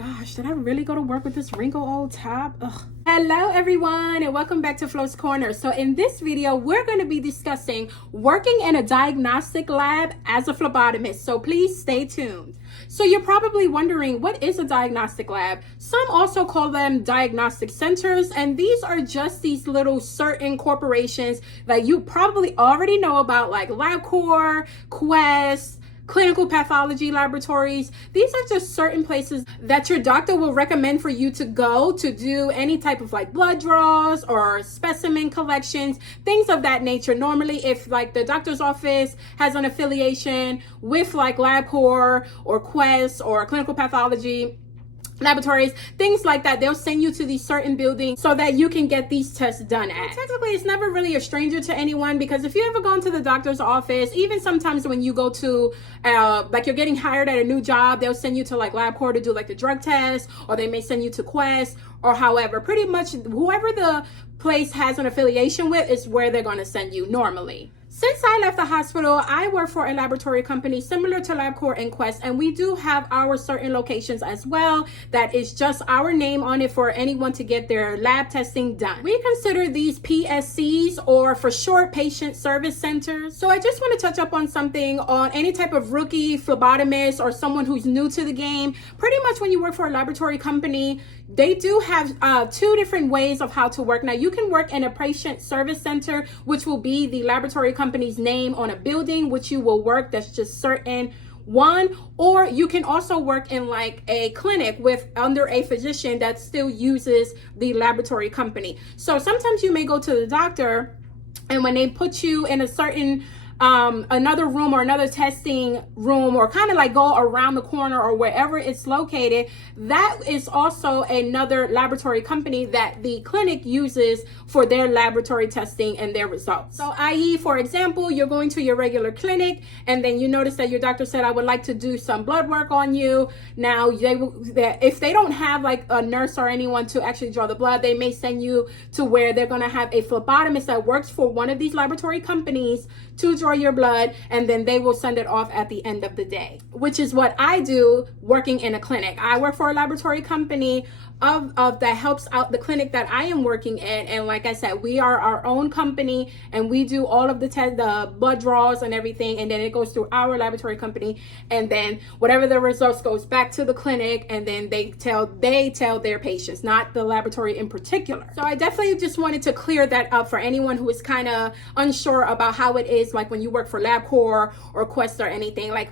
gosh, did I really go to work with this wrinkled old top? Ugh. Hello everyone, and welcome back to Flo's Corner. So in this video, we're going to be discussing working in a diagnostic lab as a phlebotomist. So please stay tuned. So you're probably wondering, what is a diagnostic lab? Some also call them diagnostic centers, and these are just these little certain corporations that you probably already know about, like LabCorp, Quest, clinical pathology laboratories. These are just certain places that your doctor will recommend for you to go to do any type of like blood draws or specimen collections, things of that nature. Normally, if like the doctor's office has an affiliation with like LabCorp or Quest or clinical pathology laboratories, things like that, they'll send you to these certain buildings so that you can get these tests done at. And technically, it's never really a stranger to anyone, because if you ever gone to the doctor's office, even sometimes when you go to like you're getting hired at a new job, they'll send you to like LabCorp to do like the drug test, or they may send you to Quest, or however, pretty much whoever the place has an affiliation with is where they're going to send you normally. Since I left the hospital, I work for a laboratory company similar to LabCorp and Quest, and we do have our certain locations as well that is just our name on it for anyone to get their lab testing done. We consider these PSCs, or for short, patient service centers. So I just want to touch up on something on any type of rookie phlebotomist or someone who's new to the game. Pretty much when you work for a laboratory company, they do have two different ways of how to work. Now, you can work in a patient service center, which will be the laboratory company's name on a building, which you will work, that's just certain one, or you can also work in like a clinic with under a physician that still uses the laboratory company. So sometimes you may go to the doctor, and when they put you in a certain another room or another testing room, or kind of like go around the corner or wherever it's located, that is also another laboratory company that the clinic uses for their laboratory testing and their results. So i.e., for example, you're going to your regular clinic, and then you notice that your doctor said, I would like to do some blood work on you. Now, if they don't have like a nurse or anyone to actually draw the blood, they may send you to where they're going to have a phlebotomist that works for one of these laboratory companies to draw your blood, and then they will send it off at the end of the day, which is what I do working in a clinic. I work for a laboratory company that helps out the clinic that I am working in, and like I said, we are our own company, and we do all of the blood draws and everything, and then it goes through our laboratory company, and then whatever the results goes back to the clinic, and then they tell their patients, not the laboratory in particular. So I definitely just wanted to clear that up for anyone who is kind of unsure about how it is like when you work for LabCorp or Quest or anything, like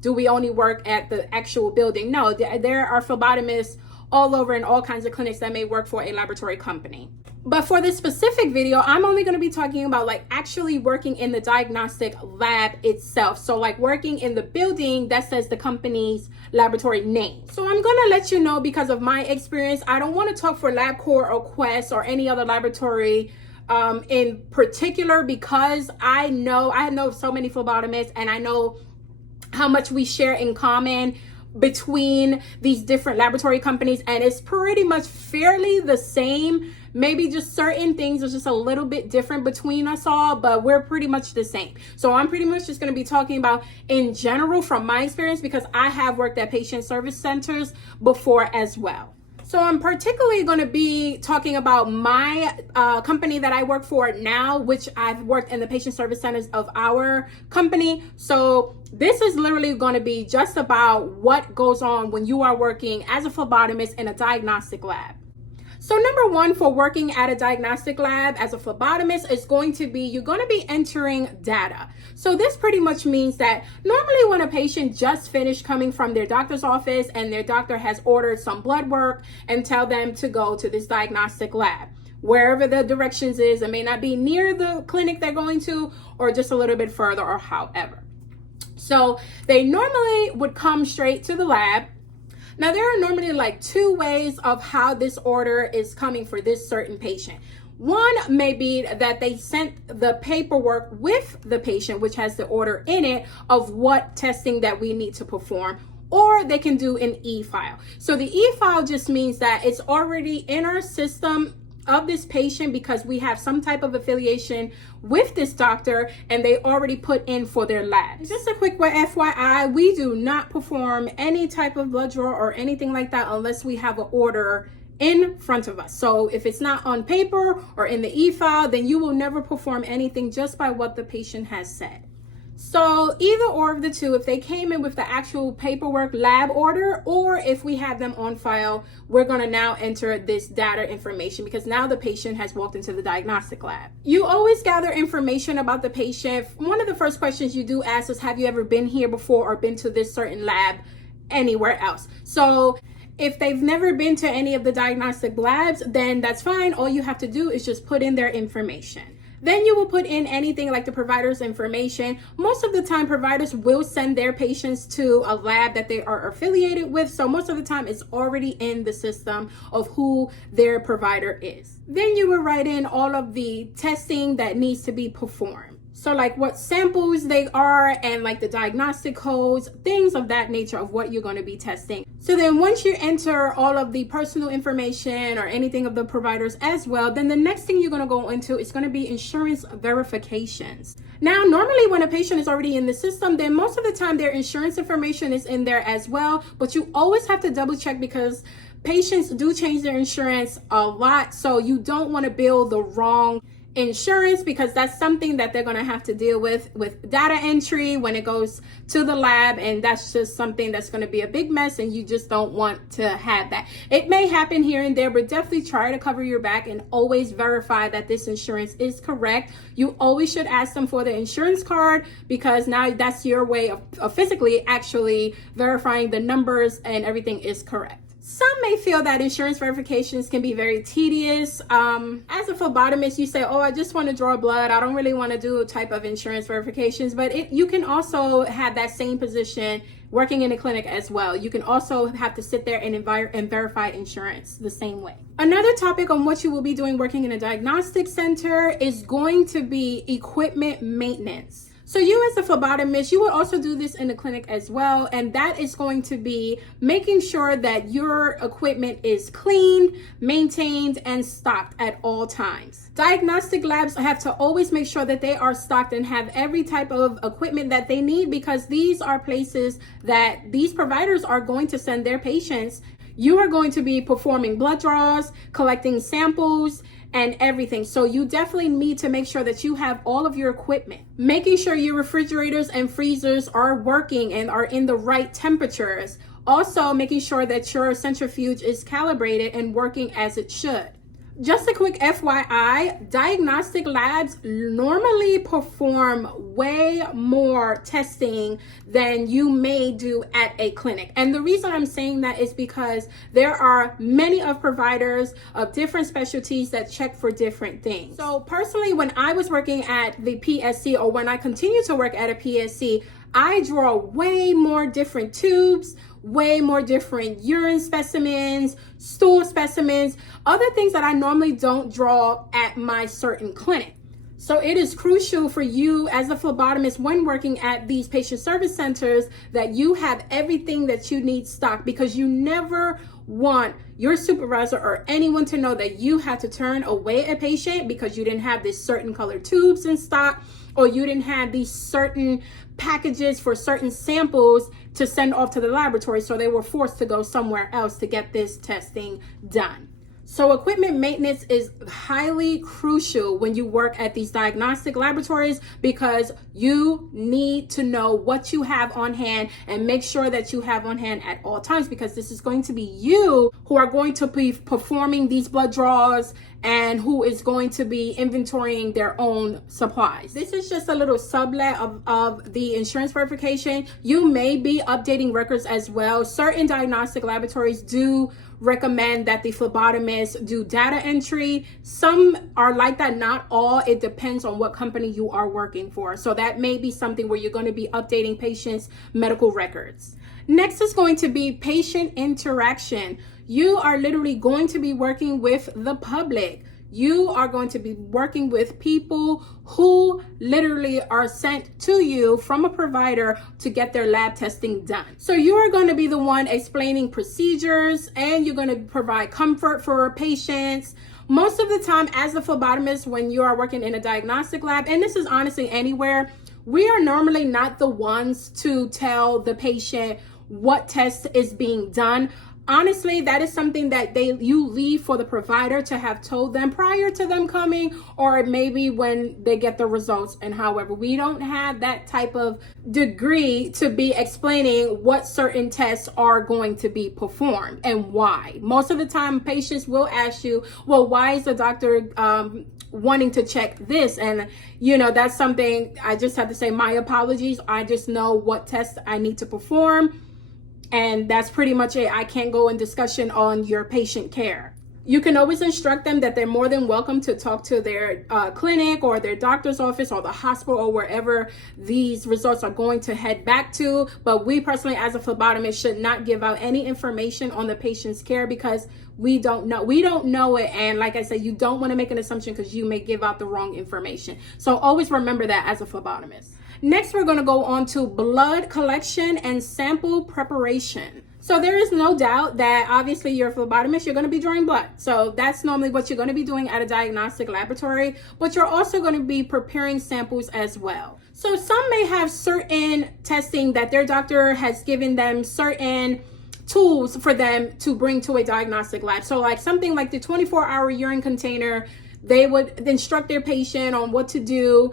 do we only work at the actual building? No, there are phlebotomists all over in all kinds of clinics that may work for a laboratory company. But for this specific video, I'm only going to be talking about like actually working in the diagnostic lab itself. So like working in the building that says the company's laboratory name. So I'm going to let you know, because of my experience, I don't want to talk for LabCorp or Quest or any other laboratory in particular, because I know so many phlebotomists, and I know how much we share in common between these different laboratory companies, and it's pretty much fairly the same. Maybe just certain things are just a little bit different between us all, but we're pretty much the same. So I'm pretty much just going to be talking about in general from my experience, because I have worked at patient service centers before as well. So I'm particularly going to be talking about my company that I work for now, which I've worked in the patient service centers of our company. So this is literally going to be just about what goes on when you are working as a phlebotomist in a diagnostic lab. So number one, for working at a diagnostic lab as a phlebotomist is going to be, you're going to be entering data. So this pretty much means that normally when a patient just finished coming from their doctor's office and their doctor has ordered some blood work and tell them to go to this diagnostic lab, wherever the directions is, it may not be near the clinic they're going to, or just a little bit further, or however. So they normally would come straight to the lab. Now, there are normally like two ways of how this order is coming for this certain patient. One may be that they sent the paperwork with the patient, which has the order in it of what testing that we need to perform, or they can do an e-file. So the e-file just means that it's already in our system of this patient because we have some type of affiliation with this doctor and they already put in for their lab. Just a quick FYI, we do not perform any type of blood draw or anything like that unless we have an order in front of us. So if it's not on paper or in the e-file, then you will never perform anything just by what the patient has said. So either or of the two, if they came in with the actual paperwork lab order, or if we have them on file, we're going to now enter this data information because now the patient has walked into the diagnostic lab. You always gather information about the patient. One of the first questions you do ask is, have you ever been here before or been to this certain lab anywhere else? So if they've never been to any of the diagnostic labs, then that's fine. All you have to do is just put in their information. Then you will put in anything like the provider's information. Most of the time, providers will send their patients to a lab that they are affiliated with. So most of the time, it's already in the system of who their provider is. Then you will write in all of the testing that needs to be performed. So like what samples they are and like the diagnostic codes, things of that nature of what you're going to be testing. So then once you enter all of the personal information or anything of the providers as well, then the next thing you're going to go into is going to be insurance verifications. Now, normally when a patient is already in the system, then most of the time their insurance information is in there as well. But you always have to double check because patients do change their insurance a lot. So you don't want to bill the wrong insurance because that's something that they're going to have to deal with data entry when it goes to the lab, and that's just something that's going to be a big mess, and you just don't want to have that. It may happen here and there, but definitely try to cover your back and always verify that this insurance is correct. You always should ask them for the insurance card because now that's your way of physically actually verifying the numbers and everything is correct. Some may feel that insurance verifications can be very tedious. As a phlebotomist, you say, oh, I just want to draw blood. I don't really want to do a type of insurance verifications, but you can also have that same position working in a clinic as well. You can also have to sit there and verify insurance the same way. Another topic on what you will be doing working in a diagnostic center is going to be equipment maintenance. So you as a phlebotomist, you will also do this in the clinic as well. And that is going to be making sure that your equipment is cleaned, maintained, and stocked at all times. Diagnostic labs have to always make sure that they are stocked and have every type of equipment that they need because these are places that these providers are going to send their patients. You are going to be performing blood draws, collecting samples, and everything. So you definitely need to make sure that you have all of your equipment. Making sure your refrigerators and freezers are working and are in the right temperatures. Also making sure that your centrifuge is calibrated and working as it should. Just a quick FYI, diagnostic labs normally perform way more testing than you may do at a clinic. And the reason I'm saying that is because there are many of providers of different specialties that check for different things. So personally, when I was working at the PSC or when I continue to work at a PSC, I draw way more different tubes, way more different urine specimens, stool specimens, other things that I normally don't draw at my certain clinic. So it is crucial for you as a phlebotomist when working at these patient service centers that you have everything that you need stocked because you never want your supervisor or anyone to know that you had to turn away a patient because you didn't have this certain color tubes in stock or you didn't have these certain packages for certain samples to send off to the laboratory, so they were forced to go somewhere else to get this testing done. So equipment maintenance is highly crucial when you work at these diagnostic laboratories because you need to know what you have on hand and make sure that you have on hand at all times because this is going to be you who are going to be performing these blood draws and who is going to be inventorying their own supplies. This is just a little sublet of the insurance verification. You may be updating records as well. Certain diagnostic laboratories do recommend that the phlebotomists do data entry. Some are like that, not all. It depends on what company you are working for. So that may be something where you're going to be updating patients' medical records. Next is going to be patient interaction. You are literally going to be working with the public. You are going to be working with people who literally are sent to you from a provider to get their lab testing done. So you are going to be the one explaining procedures, and you're going to provide comfort for patients. Most of the time, as a phlebotomist, when you are working in a diagnostic lab, and this is honestly anywhere, we are normally not the ones to tell the patient what test is being done. Honestly, that is something that you leave for the provider to have told them prior to them coming, or maybe when they get the results. And however, we don't have that type of degree to be explaining what certain tests are going to be performed and why. Most of the time, patients will ask you, well, why is the doctor wanting to check this? And that's something I just have to say, my apologies. I just know what tests I need to perform, and that's pretty much it. I can't go in discussion on your patient care. You can always instruct them that they're more than welcome to talk to their clinic or their doctor's office or the hospital or wherever these results are going to head back to. But we personally, as a phlebotomist, should not give out any information on the patient's care because we don't know it. And like I said, you don't want to make an assumption because you may give out the wrong information. So always remember that as a phlebotomist. Next, we're going to go on to blood collection and sample preparation. So there is no doubt that obviously you're a phlebotomist, you're going to be drawing blood. So that's normally what you're going to be doing at a diagnostic laboratory, but you're also going to be preparing samples as well. So some may have certain testing that their doctor has given them certain tools for them to bring to a diagnostic lab. So like something like the 24-hour urine container, they would instruct their patient on what to do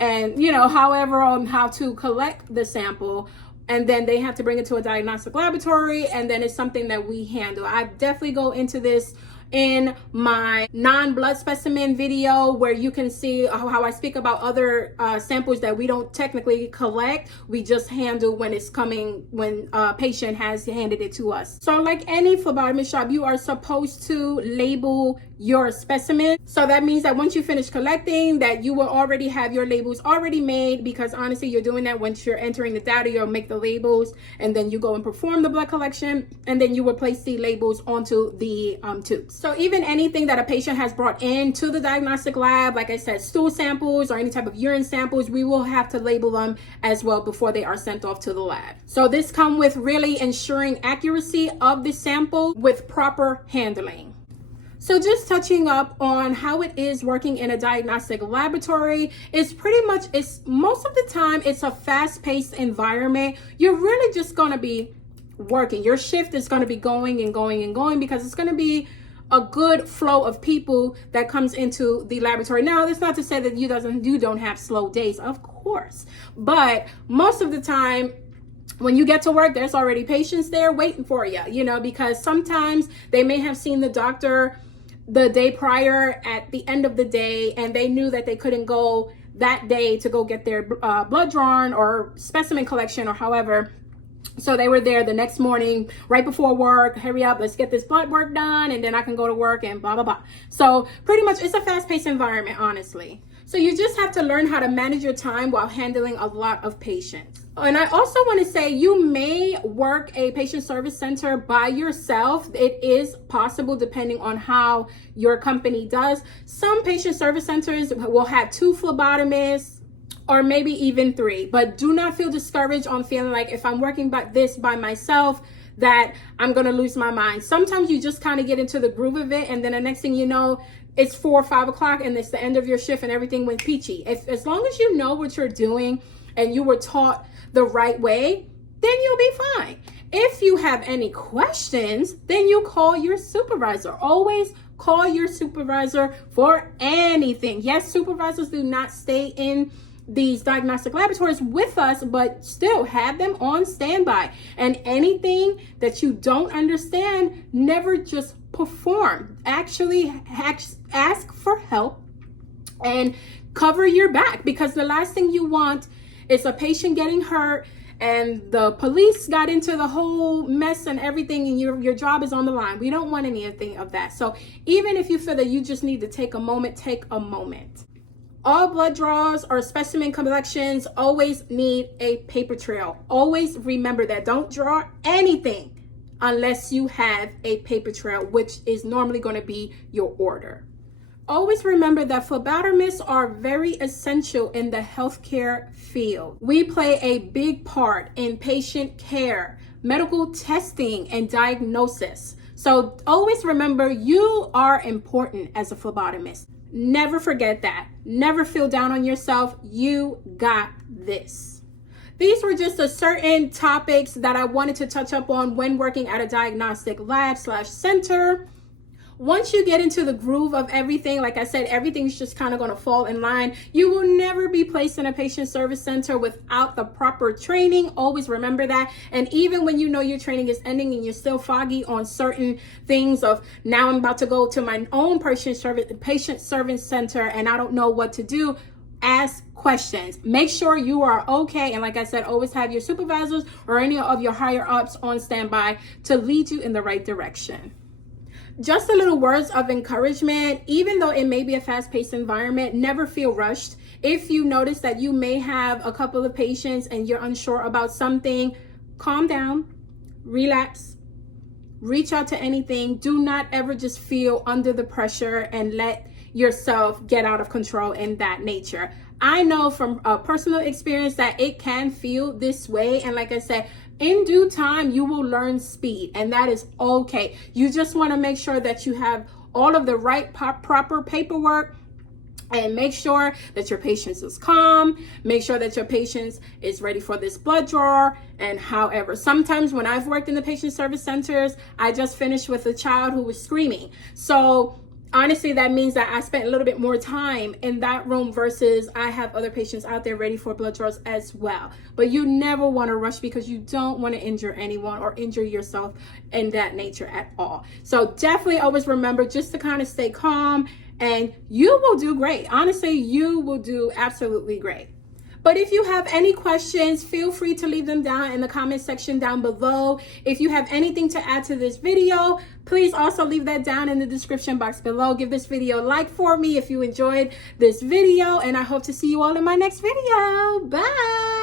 and however on how to collect the sample, and then they have to bring it to a diagnostic laboratory, and then it's something that we handle. I definitely go into this in my non-blood specimen video, where you can see how I speak about other samples that we don't technically collect. We just handle when it's coming, when a patient has handed it to us. So like any phlebotomist shop, you are supposed to label your specimen. So that means that once you finish collecting, that you will already have your labels already made, because honestly, you're doing that once you're entering the data. You'll make the labels, and then you go and perform the blood collection, and then you will place the labels onto the tubes. So even anything that a patient has brought into the diagnostic lab, like I said, stool samples or any type of urine samples, we will have to label them as well before they are sent off to the lab. So this comes with really ensuring accuracy of the sample with proper handling. So just touching up on how it is working in a diagnostic laboratory, it's most of the time it's a fast-paced environment. You're really just going to be working. Your shift is going to be going and going and going, because it's going to be a good flow of people that comes into the laboratory. Now, that's not to say that you don't have slow days, of course, but most of the time when you get to work, there's already patients there waiting for you, because sometimes they may have seen the doctor the day prior at the end of the day, and they knew that they couldn't go that day to go get their blood drawn or specimen collection or however. So they were there the next morning, right before work. Hurry up, let's get this blood work done, and then I can go to work and blah, blah, blah. So pretty much it's a fast-paced environment, honestly. So you just have to learn how to manage your time while handling a lot of patients. And I also want to say, you may work a patient service center by yourself. It is possible depending on how your company does. Some patient service centers will have 2 phlebotomists, or maybe even 3, but do not feel discouraged on feeling like if I'm working by myself, that I'm gonna lose my mind. Sometimes you just kind of get into the groove of it, and then the next thing you know, it's 4 or 5 o'clock and it's the end of your shift and everything went peachy. As long as you know what you're doing and you were taught the right way, then you'll be fine. If you have any questions, then you call your supervisor. Always call your supervisor for anything. Yes, supervisors do not stay in these diagnostic laboratories with us, but still have them on standby. And anything that you don't understand, never just perform. Actually ask for help and cover your back, because the last thing you want is a patient getting hurt and the police got into the whole mess and everything, and your job is on the line. We don't want anything of that. So even if you feel that you just need to take a moment, take a moment. All blood draws or specimen collections always need a paper trail. Always remember that. Don't draw anything unless you have a paper trail, which is normally going to be your order. Always remember that phlebotomists are very essential in the healthcare field. We play a big part in patient care, medical testing, and diagnosis. So always remember you are important as a phlebotomist. Never forget that. Never feel down on yourself. You got this. These were just a certain topics that I wanted to touch up on when working at a diagnostic lab/center. Once you get into the groove of everything, like I said, everything's just kind of going to fall in line. You will never be placed in a patient service center without the proper training. Always remember that. And even when you know your training is ending and you're still foggy on certain things of, now I'm about to go to my own patient service center and I don't know what to do, ask questions. Make sure you are okay. And like I said, always have your supervisors or any of your higher ups on standby to lead you in the right direction. Just a little words of encouragement. Even though it may be a fast-paced environment, never feel rushed. If you notice that you may have a couple of patients and you're unsure about something, calm down, relax, reach out to anything. Do not ever just feel under the pressure and let yourself get out of control in that nature. I know from personal experience that it can feel this way. And like I said, in due time, you will learn speed, and that is okay. You just want to make sure that you have all of the right proper paperwork, and make sure that your patient is calm. Make sure that your patient is ready for this blood draw. And however, sometimes when I've worked in the patient service centers, I just finished with a child who was screaming. So honestly, that means that I spent a little bit more time in that room versus I have other patients out there ready for blood draws as well. But you never want to rush because you don't want to injure anyone or injure yourself in that nature at all. So definitely always remember just to kind of stay calm and you will do great. Honestly, you will do absolutely great. But if you have any questions, feel free to leave them down in the comment section down below. If you have anything to add to this video, please also leave that down in the description box below. Give this video a like for me if you enjoyed this video, and I hope to see you all in my next video. Bye.